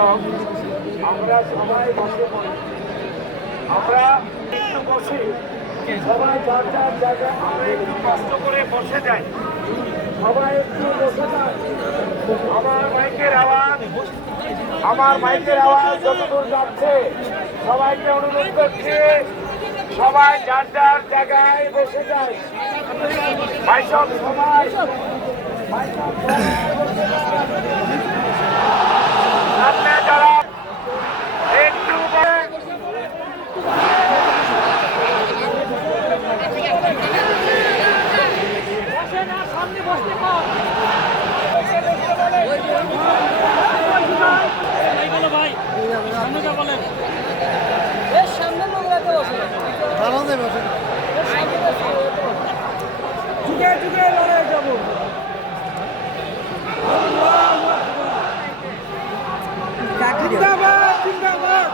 এবং আমরা সবাই বসে পড়ি। আমরা একটু বসি, সবাই যার যার জায়গায় আমরা একটু কষ্ট করে বসে যাই, সবাই একটু বসে যাই। আমার মাইকের আওয়াজ যতদূর যাচ্ছে সবাইকে অনুরোধ করছি, সবাই যার যার জায়গায় বসে যায়। ভাইসব সবাই সামনে যারা একটু সামনে বসতে ভাই সামনে যা বলেন সামনে লোক রাখতে বসে যুগে যুগে লড়াই যাবো। জিন্দাবাদ জিন্দাবাদ।